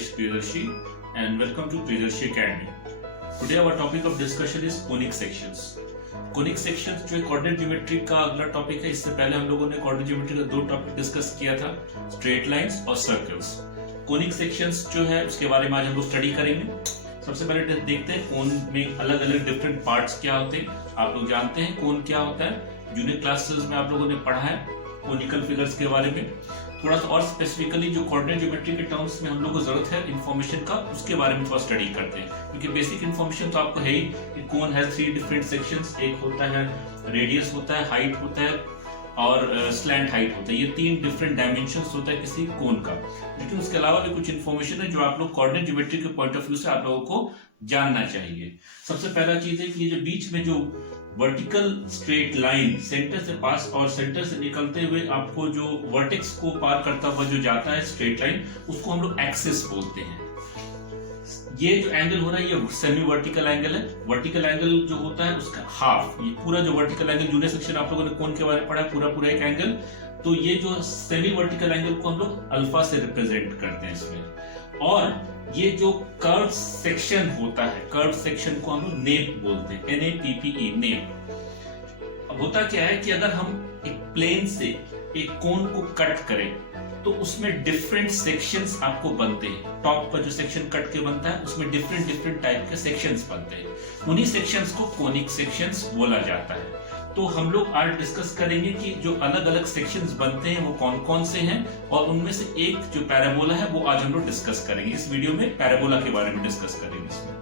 Rajesh Priyadarshi and welcome to Priyadarshi Academy. Today our topic of discussion is conic sections. Conic sections जो coordinate geometry का अगला topic है. इससे पहले हम लोगों ने कोऑर्डिनेट ज्योमेट्री का दो टॉपिक डिस्कस किया था, स्ट्रेट लाइंस और सर्कल्स. कोनिक सेक्शंस जो है उसके बारे में आज हम लोग स्टडी करेंगे. सबसे पहले देखते हैं कोन में अलग अलग डिफरेंट पार्ट्स क्या होते हैं. आप लोग जानते हैं कोन क्या होता है, जूनियर क्लासेस में आप लोगों ने पढ़ा है कोनिकल फिगर्स के बारे में. थोड़ा सा और स्पेसिफिकली जो कोऑर्डिनेट ज्योमेट्री के टर्म्स में हम लोग को जरूरत है इन्फॉर्मेशन का, उसके बारे में थोड़ा स्टडी करते हैं. क्योंकि बेसिक इन्फॉर्मेशन तो आपको है ही कि कोन है 3 डिफरेंट सेक्शंस. एक होता है रेडियस होता है, हाइट होता है और स्लैंट हाइट होता है. ये 3 डिफरेंट डायमेंशंस होता है किसी कोन का. लेकिन उसके अलावा भी कुछ इन्फॉर्मेशन है जो आप लोग कोऑर्डिनेट ज्योमेट्री के पॉइंट ऑफ व्यू से आप लोगों को जानना चाहिए. सबसे पहला चीज है कि ये जो बीच में जो वर्टिकल स्ट्रेट लाइन सेंटर से पास और सेंटर से निकलते हुए आपको जो वर्टेक्स को पार करता हुआ जो जाता है स्ट्रेट लाइन, उसको हम लोग एक्सिस बोलते हैं. ये जो एंगल हो रहा है ये सेमी वर्टिकल एंगल है. वर्टिकल एंगल जो होता है उसका हाफ, ये पूरा जो वर्टिकल एंगल जूनियर सेक्शन आप लोगों ने कोन के बारे में पढ़ा है, पूरा एक एंगल. तो ये जो सेमी वर्टिकल एंगल को हम लोग अल्फा से रिप्रेजेंट करते हैं इसमें. और ये जो कर्व सेक्शन होता है, कर्व सेक्शन को हम लोग नेप बोलते हैं, NAPPE, नेप. अब होता क्या है कि अगर हम एक प्लेन से एक कोन को कट करें तो उसमें डिफरेंट सेक्शंस आपको बनते हैं. टॉप पर जो सेक्शन कट के बनता है उसमें डिफरेंट टाइप के सेक्शंस बनते हैं. उन्हीं सेक्शंस को कोनिक सेक्शंस बोला जाता है. तो हम लोग आज डिस्कस करेंगे कि जो अलग अलग सेक्शंस बनते हैं वो कौन कौन से हैं, और उनमें से एक जो पैराबोला है वो आज हम लोग डिस्कस करेंगे. इस वीडियो में पैराबोला के बारे में डिस्कस करेंगे इसमें.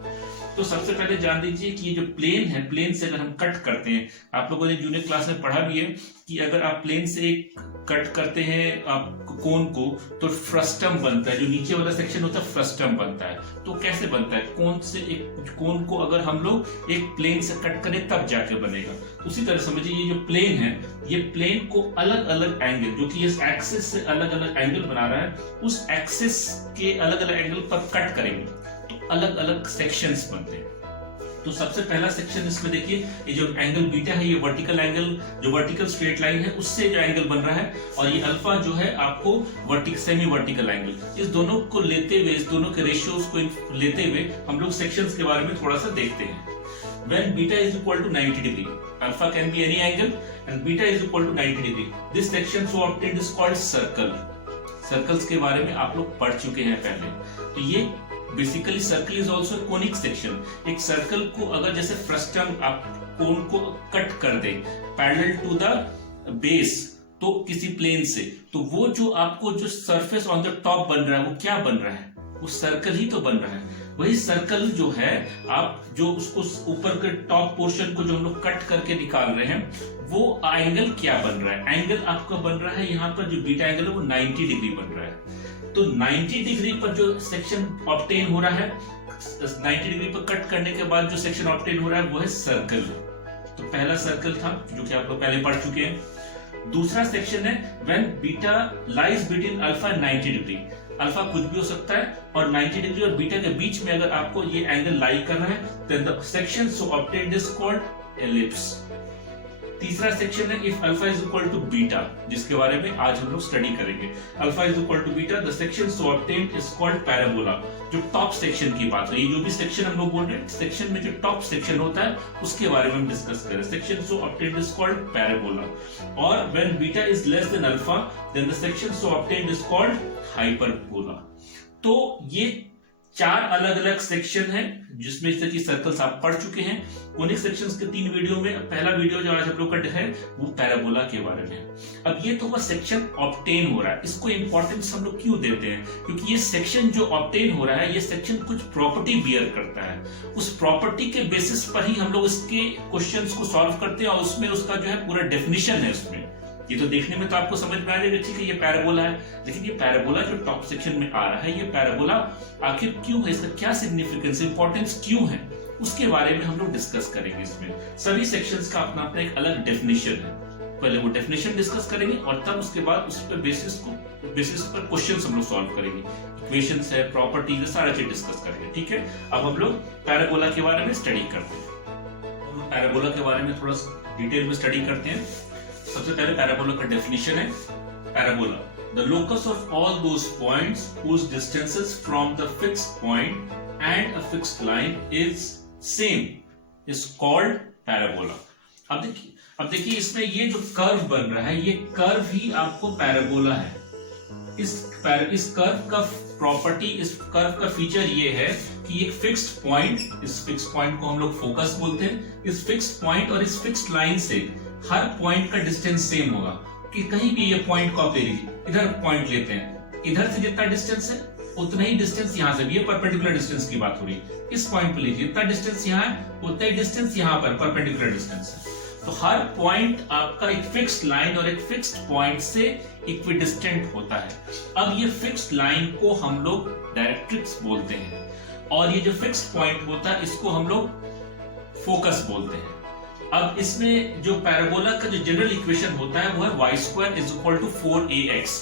तो सबसे पहले जान लीजिए कि ये जो प्लेन है, प्लेन से अगर हम कट करते हैं, आप लोगों ने जूनियर क्लास में पढ़ा भी है कि अगर आप प्लेन से एक कट करते हैं आप कोन को तो फ्रस्टम बनता है. जो नीचे वाला सेक्शन होता है फ्रस्टम बनता है. तो कैसे बनता है, कोन से एक कोन को अगर हम लोग एक प्लेन से कट करें तब जाके बनेगा. उसी तरह समझिए ये जो प्लेन है, ये प्लेन को अलग अलग एंगल, जो कि इस एक्सिस से अलग अलग एंगल बना रहा है, उस एक्सिस के अलग अलग एंगल पर कट करेंगे तो अलग अलग सेक्शंस बनते हैं. तो सबसे पहला सेक्शन इसमें देखिए, ये जो एंगल बीटा है, ये वर्टिकल एंगल, जो वर्टिकल स्ट्रेट लाइन है उससे जो एंगल बन रहा है, और ये अल्फा जो है आपको सेमी वर्टिकल एंगल. इस दोनों को लेते हुए, इस दोनों के रेशियोज को लेते हुए हम लोग सेक्शंस के बारे में थोड़ा सा देखते हैं. When beta is equal to 90 degree, alpha can be any angle and beta is equal to 90 degree. This section so obtained is called circle. Circles के बारे में आप लोग पढ़ चुके हैं पहले. तो ये basically circle is also conic section. एक सर्कल को अगर जैसे फ्रस्टम आप कोन को कट कर दे पैरेलल टू द बेस, तो किसी प्लेन से, तो वो जो आपको जो सरफेस ऑन द टॉप बन रहा है वो क्या बन रहा है, वो सर्कल ही तो बन रहा है. वही सर्कल जो है, आप जो उसको ऊपर के टॉप पोर्शन को जो हम लोग कट करके निकाल रहे हैं, वो एंगल क्या बन रहा है. एंगल आपका बन रहा है यहाँ पर जो बीटा एंगल है वो 90 डिग्री बन रहा है. तो 90 डिग्री पर जो सेक्शन ऑब्टेन हो रहा है, 90 डिग्री पर कट करने के बाद जो सेक्शन ऑब्टेन हो रहा है वो है सर्कल. तो पहला सर्कल था जो कि आप लोग पहले पढ़ चुके हैं. दूसरा सेक्शन है when beta lies between alpha and 90 degree. Alpha कुछ भी हो सकता है और 90 डिग्री और बीटा के बीच में अगर आपको ये एंगल लाई करना है, then the section so obtained is called ellipse. तीसरा सेक्शन है if alpha is equal to beta, जिसके बारे में आज हम लोग स्टडी करेंगे. Alpha is equal to beta, the section so obtained is called parabola. जो टॉप सेक्शन की बात है, ये जो भी सेक्शन हम लोग बोल रहे हैं, सेक्शन में जो टॉप सेक्शन होता है उसके बारे में हम डिस्कस करें. Section so obtained is called parabola. और when beta is less than alpha, then the section so obtained is called hyperbola. तो ये 4 अलग अलग सेक्शन है जिसमें जैसे कि सर्कल्स आप पढ़ चुके हैं. कोनिक सेक्शंस के 3 वीडियो में पहला वीडियो जो आज हम लोग का है वो पैराबोला के बारे में है. अब ये तो वो सेक्शन ऑब्टेन हो रहा है, इसको इंपॉर्टेंस हम लोग क्यों देते हैं, क्योंकि ये सेक्शन जो ऑब्टेन हो रहा है, ये सेक्शन कुछ प्रॉपर्टी बियर करता है. उस प्रॉपर्टी के बेसिस पर ही हम लोग इसके क्वेश्चंस को सॉल्व करते हैं, और उसमें उसका जो है पूरा डेफिनेशन है उसमें. ये तो देखने में तो आपको समझ में आ जाएगा ठीक है ये पैराबोला है, लेकिन ये पैराबोला जो टॉप सेक्शन में आ रहा है, ये पैराबोला आखिर क्यों है, इसका क्या सिग्निफिकेंस, इंपॉर्टेंस क्यों है, उसके बारे में हम लोग डिस्कस करेंगे. इसमें सभी सेक्शंस का अपना अपना एक अलग डेफिनेशन है. पहले वो डेफिनेशन डिस्कस करेंगे और तब उसके बाद उस पर बेसिस पर क्वेश्चंस हम लोग सॉल्व करेंगे. इक्वेशंस है, प्रॉपर्टीज है, सारा चीज डिस्कस करेंगे. ठीक है, अब हम लोग पैराबोला के बारे में स्टडी करते हैं. पैराबोला के बारे में थोड़ा डिटेल में स्टडी करते हैं. सबसे पहले पैराबोला का डेफिनेशन है. Parabola the locus of all those points whose distances from the fixed point and a fixed line is same is called parabola. अब देखिए इसमें ये जो कर्व बन रहा है, ये कर्व ही आपको पैराबोला है। इस कर्व का प्रॉपर्टी, इस कर्व का फीचर ये है कि एक फिक्स्ड पॉइंट, इस फिक्स्ड पॉइंट को हम लोग फोकस बोलते हैं, इस फिक्स्ड पॉइंट और इस फिक्स्ड लाइन से हर पॉइंट का डिस्टेंस सेम होगा। कि कहीं भी ये पॉइंट को आप ले लीजिए, इधर पॉइंट लेते हैं, इधर से जितना डिस्टेंस है उतना ही डिस्टेंस यहाँ से भी, ये परपेंडिकुलर डिस्टेंस की बात हो रही है। इस पॉइंट पे लीजिए, इतना डिस्टेंस यहाँ है उतना ही डिस्टेंस यहाँ पर परपेंडिकुलर डिस्टेंस है। तो हर पॉइंट आपका एक फिक्स्ड लाइन और एक फिक्स्ड पॉइंट से इक्विडिस्टेंट होता है। अब ये फिक्स्ड लाइन को हम लोग डायरेक्ट्रिक्स बोलते हैं और ये जो फिक्स्ड पॉइंट होता है इसको हम लोग फोकस बोलते हैं। अब इसमें जो पैराबोला का जो जनरल इक्वेशन होता है वो है y square is equal to 4ax।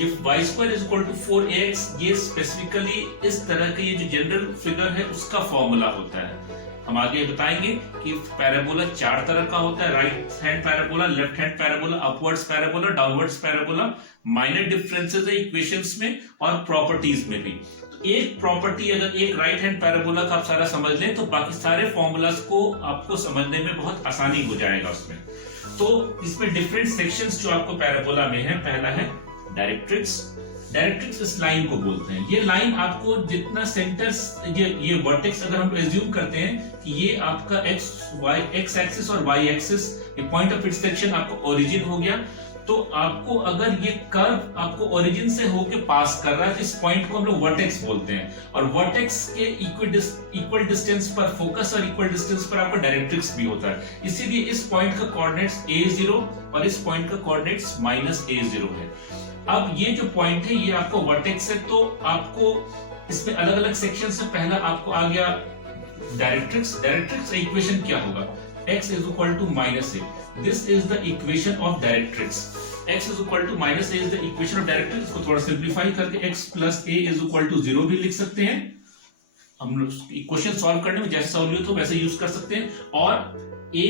ये y square is equal to 4ax, ये स्पेसिफिकली इस तरह के ये जो जनरल फिगर है उसका फॉर्मूला होता है। हम आगे बताएंगे कि पैराबोला 4 तरह का होता है, right hand parabola, left hand parabola, upwards parabola, downwards parabola. Minor differences है इक्वेशंस में और प्रॉपर्टीज में भी। तो एक प्रॉपर्टी अगर एक राइट हैंड पैराबोला का आप सारा समझ लें तो बाकी सारे फॉर्मूलाज को आपको समझने में बहुत आसानी हो जाएगा उसमें। तो इसमें डिफरेंट सेक्शंस जो आपको पैराबोला में है, पहला है डायरेक्ट्रिक्स। डायरेक्ट्रिक्स इस लाइन को बोलते हैं। ये लाइन आपको जितना सेंटर, ये वर्टेक्स अगर हम एज्यूम करते हैं कि ये आपका एक्स एक्सिस और वाई एक्सिस, ये पॉइंट ऑफ इंटरसेक्शन आपको ओरिजिन हो गया, तो आपको अगर ये कर्व आपको ओरिजिन से होके पास कर रहा है तो इस पॉइंट को हम लोग वर्टेक्स बोलते हैं। और वर्टेक्स के इक्वल डिस्टेंस पर फोकस और इक्वल डिस्टेंस पर आपका डायरेक्ट्रिक्स भी होता है। इसीलिए इस पॉइंट का कोऑर्डिनेट्स a0 और इस पॉइंट का कोऑर्डिनेट्स -a0 है। अब ये जो पॉइंट है ये आपको वर्टेक्स है, तो आपको इसमें अलग अलग सेक्शन से पहला आपको आ गया डायरेक्ट्रिक्स। डायरेक्ट्रिक्स इक्वेशन क्या होगा? x is equal to -a. This is the equation of directrix. x is equal to -a is the equation of directrix. इसको थोड़ा सिंप्लीफाई करके x plus a is equal to 0 भी लिख सकते हैं। हम लोग इक्वेशन सॉल्व करने में जैसे सहूलियत हो वैसे यूज कर सकते हैं। और a,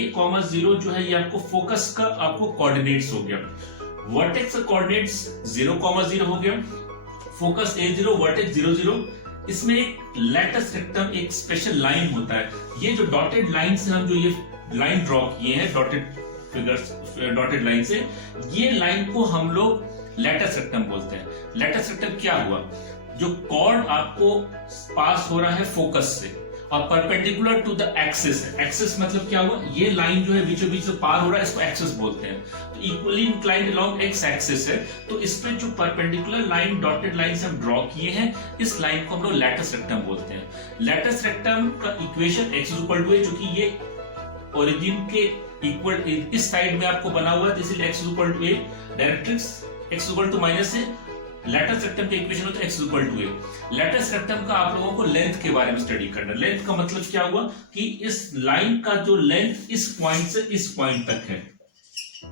0 जो है ये आपको फोकस का आपको कोऑर्डिनेट्स हो गया। वर्टेक्स का कोऑर्डिनेट्स 0, 0 हो गया, फोकस a0, वर्टेक्स 0, 0। इसमें एक लैटिस रेक्टम, एक स्पेशल लाइन होता है। ये जो डॉटेड लाइन से हम जो ये लाइन ड्रॉ किए हैं, डॉटेड फिगर्स, डॉटेड लाइन से, ये लाइन को हम लोग लैटिस रेक्टम बोलते हैं। लैटिस रेक्टम क्या हुआ? जो कॉर्ड आपको पास हो रहा है फोकस से और परपेंडिकुलर टू द एक्सिस है। एक्सिस मतलब क्या हुआ? ये लाइन जो है बीचों बीच से पार हो रहा है, इसको एक्सिस बोलते हैं। तो equally inclined along x axis है, तो इसमें जो परपेंडिकुलर लाइन डॉटेड लाइन से हम ड्रॉ किए हैं, इस लाइन को हम लोग लैटिस रेक्टम बोलते हैं। लैटिस रेक्टम का equation x is equal to a, जो कि ये ओरिजिन के इक्वल इस साइड में आपको बना हुआ है, इसलिए x is equal to a। Directrix x is equal to -a। Latus rectum का इक्वेशन होता है x is equal to a। Latus rectum का आप लोगों को लेंथ के बारे में स्टडी करना। लेंथ का मतलब क्या हुआ कि इस लाइन का जो लेंथ इस पॉइंट से इस पॉइंट तक है,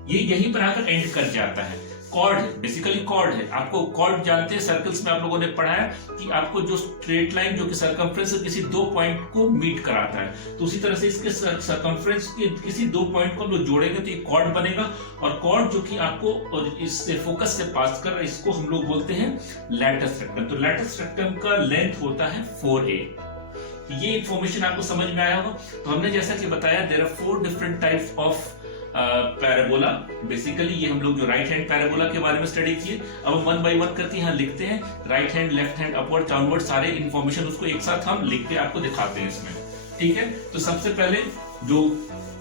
ये यहीं पर आकर एंड कर जाता है। कॉर्ड बेसिकली कॉर्ड है। आपको कॉर्ड जानते हैं, सर्कल्स में आप लोगों ने पढ़ा है कि आपको जो स्ट्रेट लाइन जो कि सर्कमफ्रेंस से किसी दो पॉइंट को मीट कराता है, तो उसी तरह से इसके सर्कमफ्रेंस के किसी दो पॉइंट को हम लोग जोड़ेंगे तो एक कॉर्ड बनेगा। और कॉर्ड जो कि आपको और इससे फोकस से पास कर रहा है, इसको हम लोग बोलते हैं लैटिस रेक्टम। तो लैटिस रेक्टम का लेंथ होता है 4a। ये इंफॉर्मेशन आपको समझ में आया होगा। तो हमने जैसा कि बताया there are 4 different types of parabola. Basically ये हम लोग जो राइट हैंड पैराबोला के बारे में स्टडी किए। अब हम 1 बाय 1 करके यहाँ लिखते हैं। Right hand, left hand, upward, downward, सारे इंफॉर्मेशन उसको एक साथ हम लिख के आपको दिखाते हैं इसमें। ठीक है, तो सबसे पहले जो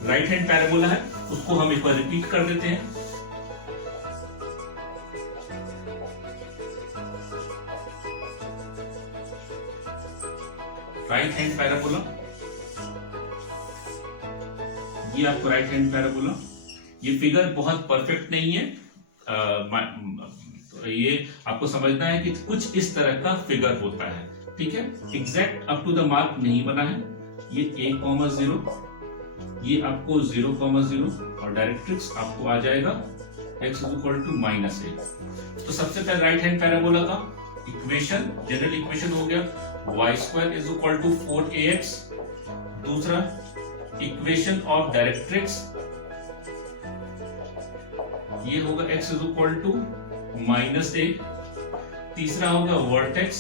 राइट हैंड पैराबोला है उसको हम एक बार रिपीट कर देते हैं। राइट हैंड पैराबोला, ये आपको राइट हैंड पैराबोला। ये फिगर बहुत परफेक्ट नहीं है, ये आपको समझना है कि कुछ इस तरह का फिगर होता है। ठीक है, exact up to the mark नहीं बना है। ये a, 0, ये आपको 0, 0 और डायरेक्ट्रिक्स आपको आ जाएगा x is equal to -a। तो सबसे पहले राइट हैंड पैराबोला का इक्वेशन, जनरल इक्वेशन हो गया y square is equal to 4ax। दूसरा इक्वेशन ऑफ डायरेक्ट्रिक्स, ये होगा x is equal to -a, तीसरा हो गया वर्टेक्स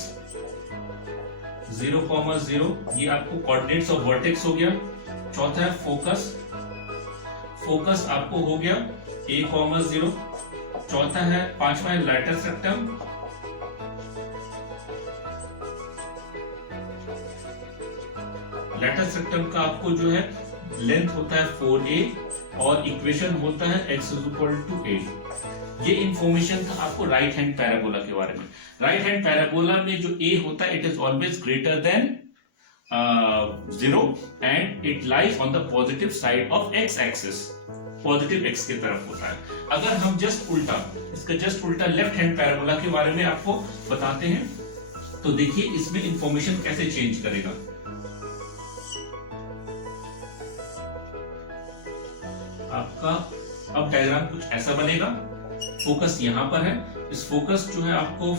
0,0, ये आपको कोऑर्डिनेट्स ऑफ वर्टेक्स हो गया। चौथा है फोकस, फोकस आपको हो गया a,0। चौथा है, पांचवा है लैटिस रेक्टम, लैटिस रेक्टम का आपको जो है लेंथ होता है 4a और इक्वेशन होता है x = a। ये इंफॉर्मेशन था आपको राइट हैंड पैराबोला के बारे में। राइट हैंड पैराबोला में जो a होता है it is always greater than 0 and it lies on the positive side of x axis, positive x की तरफ होता है। अगर हम जस्ट उल्टा, इसका जस्ट उल्टा लेफ्ट हैंड पैराबोला के बारे में आपको बताते हैं, तो देखिए इसमें इंफॉर्मेशन कैसे चेंज करेगा। आपका अब डायग्राम कुछ ऐसा बनेगा, फोकस यहां पर है, इस फोकस जो है आपको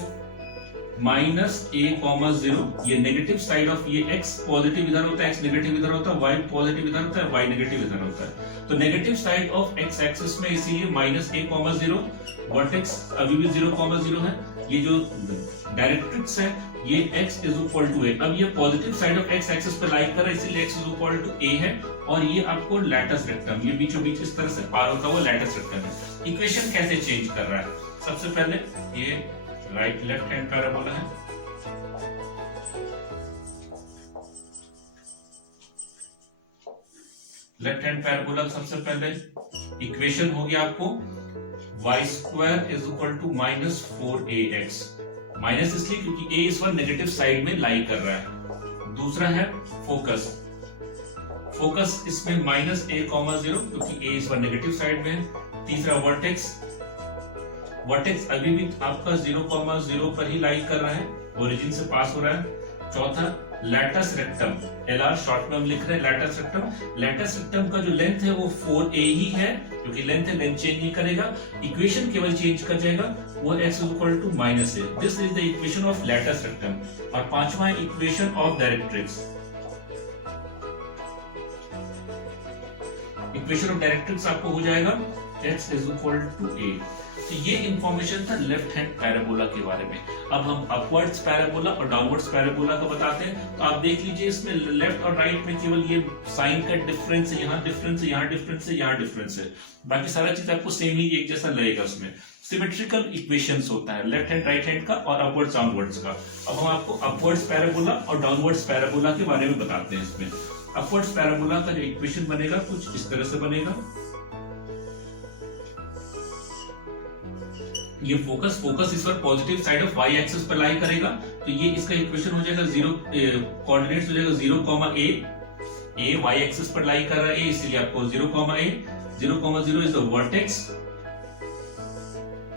-a,0, ये नेगेटिव साइड ऑफ ये x पॉजिटिव इधर होता है, x नेगेटिव इधर होता है, y पॉजिटिव इधर होता है, y नेगेटिव इधर होता है। तो negative side of x axis में इसीलिए -a,0, वर्टेक्स अभी भी 0,0 है। ये जो डायरेक्ट्रिक्स है ये x = a। अब ये positive side of x axis पे लाइक कर रहा है, इसीलिए x = a है। और ये आपको लैटिस रेक्टम, ये बीचों बीच इस तरह से पार होता हुआ लैटिस रेक्टम है। इक्वेशन कैसे चेंज कर रहा है? सबसे पहले ये राइट लेफ्ट हैंड पैराबोला है, लेफ्ट हैंड पैराबोला सबसे पहले इक्वेशन हो गया आपको y² = -4ax, माइनस इसलिए क्योंकि a इस बार नेगेटिव साइड में लाई कर रहा है। दूसरा है फोकस, फोकस इसमें -a,0 क्योंकि a इस बार नेगेटिव साइड में है। तीसरा वर्टेक्स, वर्टेक्स अभी भी आपका 0,0 पर ही लाई कर रहा है, ओरिजिन से पास हो रहा है। चौथा लैटिस रेक्टम, LR शॉर्ट में हम लिख रहे हैं लैटिस रेक्टम। लैटिस रेक्टम का जो लेंथ है वो 4a ही है, क्योंकि लेंथ है, लेंथ चेंज नहीं करेगा, इक्वेशन केवल चेंज कर जाएगा, वो x = -a। This is the equation of lattice rectum. और पांचवा है equation of directrix, equation of directrix आपको हो जाएगा x = a। तो ये इंफॉर्मेशन था लेफ्ट हैंड पैराबोला के बारे में। अब हम अपवर्ड्स पैराबोला और डाउनवर्ड्स पैराबोला को बताते हैं। तो आप देख लीजिए इसमें लेफ्ट और राइट में केवल ये साइन का डिफरेंस है, यहाँ डिफरेंस है, यहाँ डिफरेंस है, यहाँ डिफरेंस है, बाकी सारा चीज आपको सेम ही एक जैसा लगेगा। उसमें सिमेट्रिकल इक्वेशंस होता है लेफ्ट हैंड राइट हैंड का और अपवर्ड्स डाउनवर्ड्स का। अब हम आपको अपवर्ड्स पैराबोला और डाउनवर्ड्स पैराबोला के बारे में बताते हैं। इसमें अपवर्ड्स पैराबोला का जो इक्वेशन बनेगा कुछ इस तरह से बनेगा। ये फोकस, फोकस इस पर positive side of y axis पर लाई करेगा, तो ये इसका इक्वेशन हो जाएगा 0, कोऑर्डिनेट्स हो जाएगा 0,a, a y एक्सिस पर लाई कर रहा है इसलिए आपको 0,a, 0,0 इज द वर्टेक्स।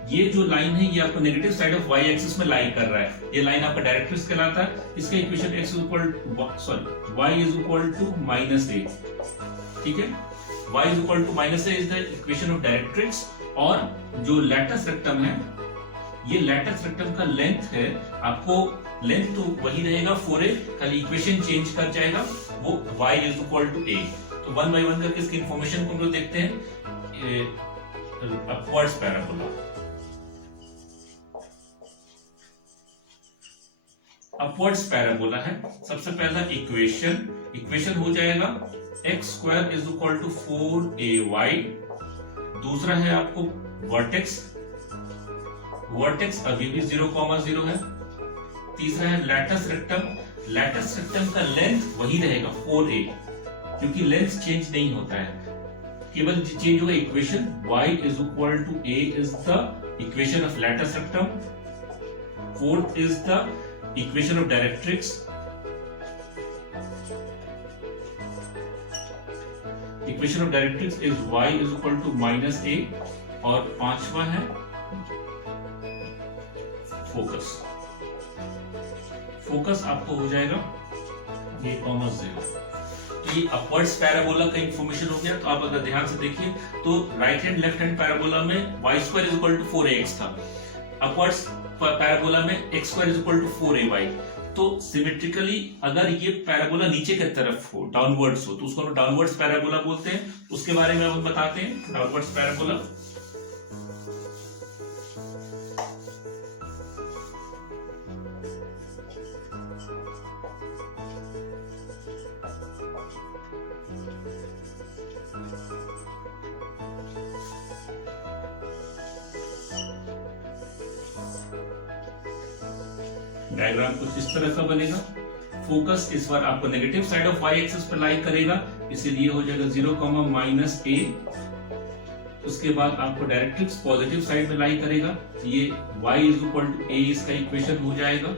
ये जो लाइन है ये आपको negative side of y axis में लाई कर रहा है, ये लाइन आपका डायरेक्ट्रिक्स कहलाता है। इसका इक्वेशन y = -a, ठीक है, y = -a is the equation of directrix. और जो लैटिस रेक्टम है, ये लैटिस रेक्टम का लेंथ है, आपको लेंथ तो वही रहेगा 4a, खाली इक्वेशन चेंज कर जाएगा, वो y = a। तो वन बाय वन करके इसकी इंफॉर्मेशन को हम लोग देखते हैं। अपवर्ड्स पैराबोला, अपवर्ड्स पैराबोला है। सबसे पहला इक्वेशन, इक्वेशन हो जाएगा x² = 4ay। दूसरा है आपको वर्टेक्स, वर्टेक्स अभी भी 0,0 है। तीसरा है लैटिस रेक्टम, लैटिस रेक्टम का लेंथ वही रहेगा 4a, क्योंकि लेंथ चेंज नहीं होता है, केवल चेंज होगा equation. y = a is the equation of lattice rectum. Fourth is the equation of directrix, equation of directrix is y = -a। और पांचवा है फोकस, फोकस आपको हो जाएगा a,0। तो ये अपवर्ड्स पैराबोला का इंफॉर्मेशन हो गया। तो आप अगर ध्यान से देखिए तो right hand left hand parabola में y² = 4ax था, अपवर्ड्स पैराबोला में x² = 4ay। तो सिमेट्रिकली अगर ये पैराबोला नीचे की तरफ हो, डाउनवर्ड्स हो, तो उसको हम डाउनवर्ड्स पैराबोला बोलते हैं। उसके बारे में हम बताते हैं। डाउनवर्ड्स पैराबोला, डायग्राम कुछ इस तरह का बनेगा। फोकस इस बार आपको negative side of y axis पर लाई करेगा, इसीलिए हो जाएगा 0, -a। उसके बाद आपको डायरेक्ट्रिक्स पॉजिटिव साइड में लाई करेगा, ये y = a इसका इक्वेशन हो जाएगा।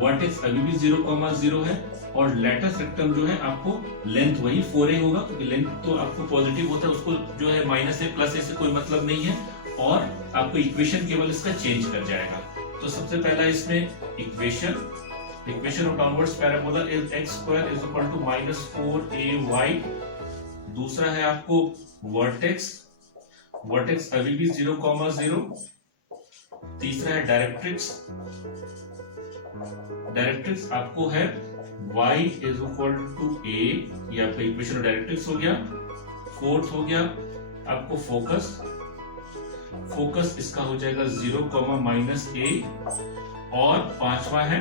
वर्टेक्स अभी भी 0, है और लेटस रेक्टम जो है आपको लेंथ वही 4a होगा, क्योंकि लेंथ तो आपको पॉजिटिव होता है, उसको जो है -a + a से कोई मतलब नहीं है, और आपको इक्वेशन केवल इसका चेंज कर जाएगा। तो सबसे पहला इसमें equation of downwards parabola is x² = -4ay। दूसरा है आपको वर्टेक्स अभी भी 0, तीसरा है डायरेक्ट्रिक्स आपको है y = a, ये आपका इक्वेशन ऑफ डायरेक्ट्रिक्स हो गया। फोर्थ हो गया आपको फोकस इसका हो जाएगा 0, -a। और पांचवा है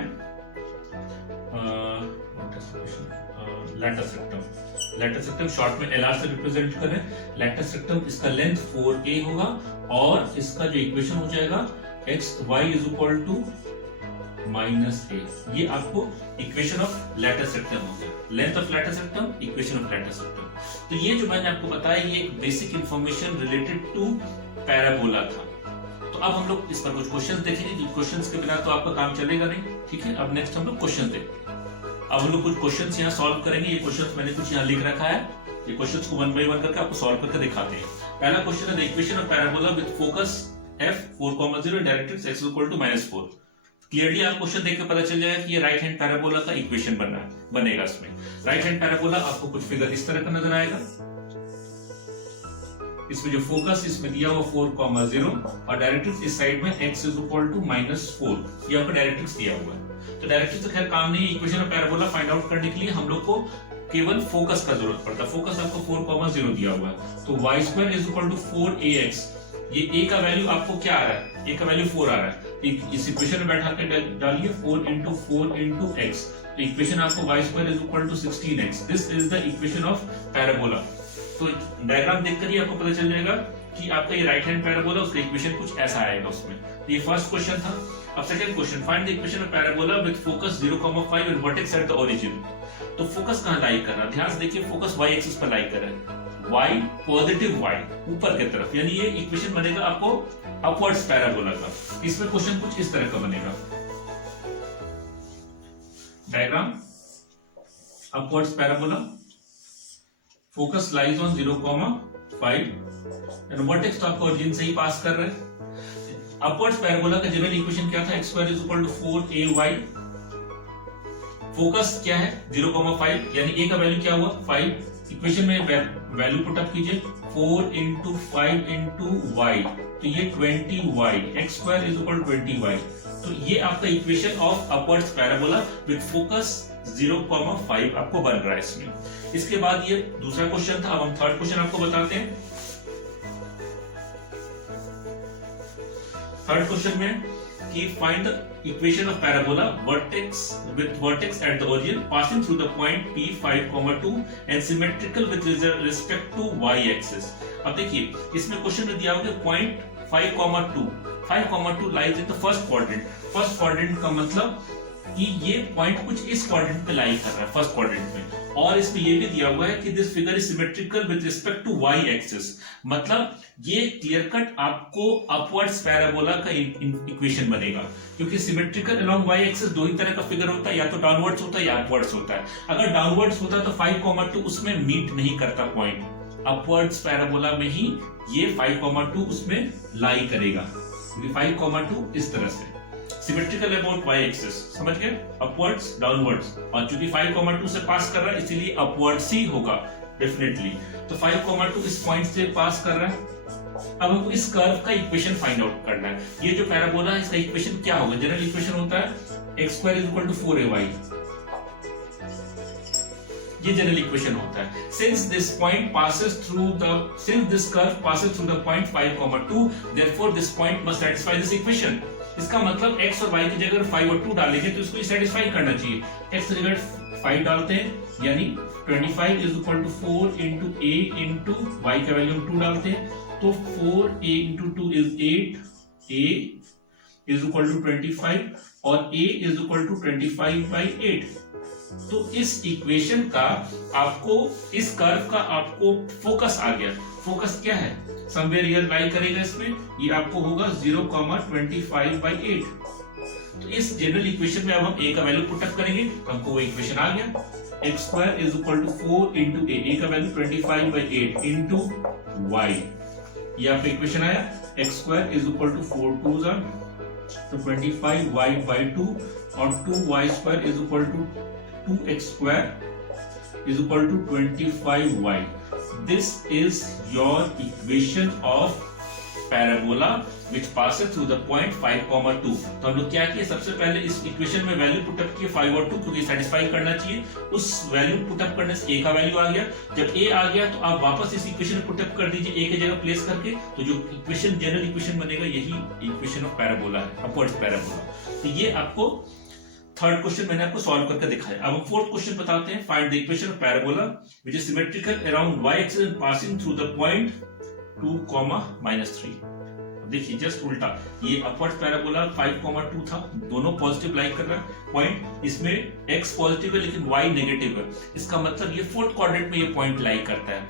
लैटस रेक्टम शॉर्ट में LR से रिप्रेजेंट करें। लैटस रेक्टम इसका लेंथ 4a होगा, और इसका जो इक्वेशन हो जाएगा y = -a। ये आपको इक्वेशन ऑफ लैटस रेक्टम हो गया, length of latus rectum, equation of latus rectum. तो ये जो मैंने आपको बताया, ये एक basic information related to parabola था। तो अब हम लोग इस पर कुछ क्वेश्चंस देखेंगे, क्वेश्चंस के बिना तो आपका काम चलेगा नहीं, ठीक है। अब नेक्स्ट हम लोग क्वेश्चन देखेंगे। अब हम लोग कुछ क्वेश्चंस यहाँ सॉल्व करेंगे। ये क्वेश्चंस मैंने कुछ यहाँ लिख रखा है, ये क्वेश्चंस को 1 by 1 करके आपको सॉल्व करके दिखाते हैं। पहला क्वेश्चन है the equation of parabola with focus f 4, directrix x = -4। Clearly आप क्वेश्चन देख के पता चल जाएगा कि ये राइट हैंड पैराबोला का इक्वेशन बनेगा। इसमें राइट हैंड पैराबोला आपको कुछ फिगर इस तरह का नजर आएगा। इसमें जो फोकस इसमें दिया हुआ 4, 0 और डायरेक्ट्रिक्स इस साइड में x = -4, ये आपका डायरेक्ट्रिक्स दिया हुआ है। तो डायरेक्ट्रिक्स तो खैर काम नहीं है, equation of parabola find out करने के लिए हम लोग को केवल फोकस का जरूरत पड़ता है। फोकस आपको 4, 0 दिया हुआ है, तो y² = 4ax। ये a का वैल्यू आपको क्या आ रहा है? a का वैल्यू 4 आ रहा है, इस इक्वेशन में बैठा के डालिए 4 × 4 × x, तो इक्वेशन आपको y² = 16x। This is the equation of parabola. तो डायग्राम देखकर ही आपको पता चल जाएगा कि आपका ये राइट हैंड पैराबोला, उसका इक्वेशन कुछ ऐसा आएगा उसमें। ये फर्स्ट क्वेश्चन था। अब second question, find the equation of parabola with focus 0, 5 and vertex at the origin. तो फोकस कहां लाई कर रहा है? ध्यान से देखिए, फोकस y एक्सिस पर लाई कर रहा है, y पॉजिटिव y ऊपर की तरफ, यानी ये इक्वेशन बनेगा आपको अपवर्ड्स पैराबोला का। इसमें क्वेश्चन कुछ इस तरह का बनेगा। Diagram upwards parabola, focus lies on 0, 5 and vertex तो आपको ओरिजिन से ही पास कर रहे हैं। अपवर्ड्स पैराबोला का जनरल इक्वेशन क्या था? x² = 4ay। फोकस क्या है? 0, 5, यानी a का वैल्यू क्या हुआ? 5। इक्वेशन में वैल्यू पुट अप कीजिए, 4 × 5 × y, तो ये 20y, x² = 20y। तो ये आपका equation of upwards parabola with focus 0, 5 आपको बन रहा है इसमें। इसके बाद ये दूसरा क्वेश्चन था। अब हम थर्ड क्वेश्चन आपको बताते हैं। थर्ड क्वेश्चन में कि find the equation of parabola vertex at the origin passing through the point P 5, 2 and symmetrical with respect to y axis. अब देखिए, इसमें क्वेश्चन में दिया हुआ है point 5, 2 lies in the first quadrant. First quadrant का मतलब कि ये पॉइंट कुछ इस क्वाड्रेंट पे लाई कर रहा है, फर्स्ट क्वाड्रेंट में। और इसमें ये भी दिया हुआ है कि this figure is symmetrical with respect to y axis. मतलब ये क्लियर कट आपको अपवर्ड्स पैराबोला का इक्वेशन बनेगा, क्योंकि सिमेट्रिकल अलोंग y एक्सिस दो ही तरह का फिगर होता है, या तो डाउनवर्ड्स होता है या अपवर्ड्स होता है। अगर डाउनवर्ड्स होता है तो 5, 2 उसमें मीट नहीं करता पॉइंट, अपवर्ड्स पैराबोला में ही ये 5, 2 उसमें लाई करेगा। 5, 2 इस तरह से सिमेट्रिकल अबाउट y एक्सिस, समझ गए? अपवर्ड्स डाउनवर्ड्स, और चूंकि 5, 2 से पास कर रहा है इसीलिए अपवर्ड्स ही होगा डेफिनेटली। तो 5, 2 इस पॉइंट से पास कर रहा है। अब हमको इस कर्व का इक्वेशन फाइंड आउट करना है। ये जो पैराबोला है इसका इक्वेशन क्या होगा? जनरल इक्वेशन होता है x² = 4ay, ये जनरल इक्वेशन होता है। Since this curve passes through the point 5, 2, therefore this point must satisfy this equation। इसका मतलब x और y की जगह 5 और 2 डालेंगे तो इसको सेटिस्फाई करना चाहिए। x की जगह 5 डालते हैं, यानी 25 = 4 × a × y का वैल्यू 2 डालते हैं, तो 4a × 2 is 8a is equal to 25 और a इज इक्वल टू 25/8। तो इस इक्वेशन का आपको, इस कर्व का आपको फोकस आ गया। फोकस क्या है, समवेयर हियर लाई करेगा इसमें, ये आपको होगा 0,25/8। तो इस जनरल इक्वेशन में अब हम a का वैल्यू पुट अप करेंगे, हमको वो इक्वेशन आ गया। x² is equal to 4 into a का वैल्यू 25/8 इंटू y, ये आपका इक्वेशन आया। x² इज इक्वल टू 4 2 तो 25y/2 और 2y² is equal to 2x² is equal to 25y. This is your equation of parabola which passes through the point 5, 2. तो हम लोग क्या किए, सबसे पहले इस इक्वेशन में वैल्यू पुटअप किए 5 और 2, क्योंकि सेटिस्फाई करना चाहिए। उस वैल्यू पुटअप करने से a का वैल्यू आ गया। जब a आ गया तो आप वापस इस इक्वेशन में पुटअप कर दीजिए a की जगह प्लेस करके, तो जो इक्वेशन जनरल इक्वेशन बनेगा यही इक्वेशन ऑफ पैराबोला है, अपवर्ड पैराबोला। तो ये आपको थर्ड क्वेश्चन मैंने आपको सॉल्व करके दिखाया। अब हम फोर्थ क्वेश्चन बताते हैं। Find the equation of parabola which is symmetrical around y axis and passing through the point 2, -3। देखिए जस्ट उल्टा, ये अपवर्ड पैराबोला 5, 2 था, दोनों पॉजिटिव लाई कर रहा है पॉइंट, इसमें x पॉजिटिव है लेकिन y नेगेटिव है। इसका मतलब ये फोर्थ क्वाड्रेंट में ये पॉइंट लाई करता है।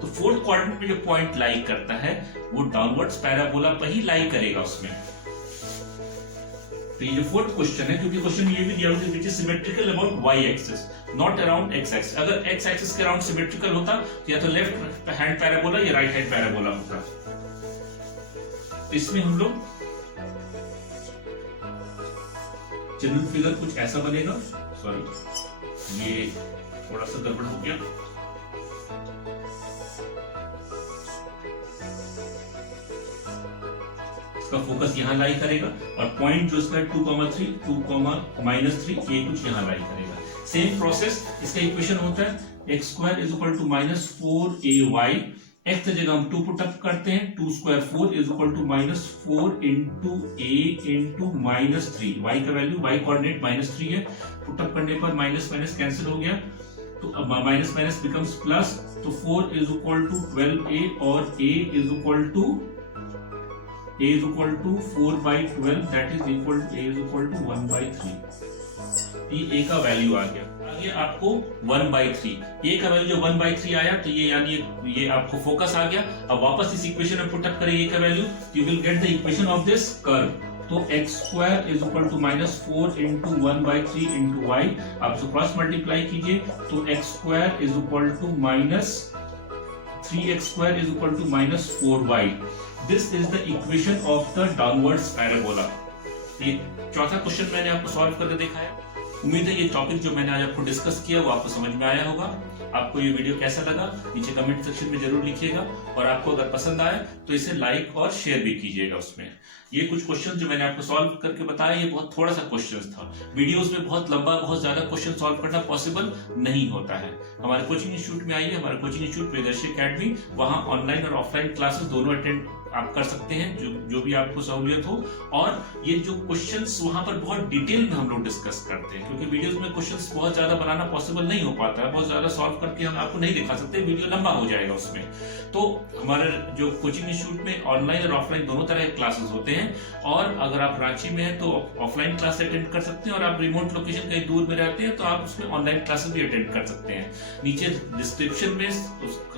तो फोर्थ क्वाड्रेंट में जो पॉइंट लाई करता है वो डाउनवर्ड्स पैराबोला पर ही लाई करेगा उसमें। तो ये जो फोर्थ क्वेश्चन है, क्योंकि क्वेश्चन ये भी दिया हुआ है which is symmetrical about y axis not around x axis. अगर x एक्सिस के अराउंड सिमेट्रिकल होता तो या तो लेफ्ट हैंड पैराबोला या राइट हैंड पैराबोला होता। तो इसमें हम लोग जनरल फिगर कुछ ऐसा बनेगा, सॉरी ये थोड़ा सा गड़बड़ हो गया। इसका फोकस यहाँ लाई करेगा और पॉइंट जो इसका 2, 3, 2, -3 ये कुछ यहाँ लाई करेगा। सेम प्रोसेस, इसका इक्वेशन होता है x² is equal to -4ay। x की जगह हम 2 पुट अप करते हैं, 2 square 4 is equal to -4 into a into -3। y का वैल्यू, y कोऑर्डिनेट -3 है, पुट अप करने पर माइनस माइनस कैंसिल हो गया, तो अब माइनस माइनस बिकम्स प्लस। तो 4 इज इक्वल टू 12a और a is equal to 4/12, that is equal to a is equal to 1/3। ये a का वैल्यू आ गया। आगे आपको 1/3, a का वैल्यू जो 1/3 आया तो ये यानी ये आपको फोकस आ गया। अब वापस इस इक्वेशन में पुट अप करें a का value, you will get the equation of this curve. तो x² is equal to -4 into 1/3 into y। आप इसको क्रॉस मल्टीप्लाई कीजिए तो x² is equal to -3x² is equal to -4y। This is the equation of the downwards parabola. ये चौथा question मैंने आपको solve करके दिखाया। उम्मीद है ये टॉपिक जो मैंने आज आपको डिस्कस किया वो आपको समझ में आया होगा। आपको ये वीडियो कैसा लगा नीचे कमेंट सेक्शन में जरूर लिखिएगा, और आपको अगर पसंद आए तो इसे लाइक और शेयर भी कीजिएगा उसमें। ये कुछ क्वेश्चन जो मैंने आपको सॉल्व करके बताया, ये बहुत थोड़ा सा क्वेश्चन था। वीडियोस में बहुत लंबा, बहुत ज्यादा क्वेश्चन सॉल्व करना पॉसिबल नहीं होता है। हमारे कोचिंग इंस्टीट्यूट में आइए, हमारा कोचिंग इंस्टीट्यूट प्रियदर्शी एकेडमी, वहाँ ऑनलाइन और ऑफलाइन क्लासेस दोनों अटेंड आप कर सकते हैं, जो भी आपको सहूलियत हो। और ये जो क्वेश्चंस वहां पर बहुत डिटेल में हम लोग डिस्कस करते हैं, क्योंकि वीडियोस में क्वेश्चंस बहुत ज्यादा बनाना पॉसिबल नहीं हो पाता है, बहुत ज्यादा सॉल्व करके हम आपको नहीं दिखा सकते, वीडियो लंबा हो जाएगा उसमें। तो हमारे जो कोचिंग इंस्टीट्यूट में ऑनलाइन और ऑफलाइन दोनों तरह के क्लासेस होते हैं, और अगर आप रांची में हैं तो ऑफलाइन क्लास अटेंड कर सकते हैं, और आप रिमोट लोकेशन कहीं दूर में रहते हैं तो आप उसमें ऑनलाइन क्लासेस भी अटेंड कर सकते हैं। नीचे डिस्क्रिप्शन में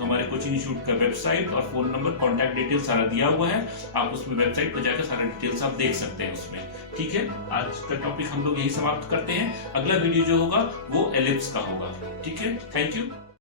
हमारे कोचिंग इंस्टीट्यूट का वेबसाइट और फोन नंबर, कॉन्टैक्ट डिटेल सारा दिया हुआ है, आप उसमें वेबसाइट पर जाकर सारा डिटेल्स आप देख सकते हैं उसमें। ठीक है, आज का टॉपिक हम लोग यही समाप्त करते हैं। अगला वीडियो जो होगा वो एलिप्स का होगा। ठीक है, थैंक यू।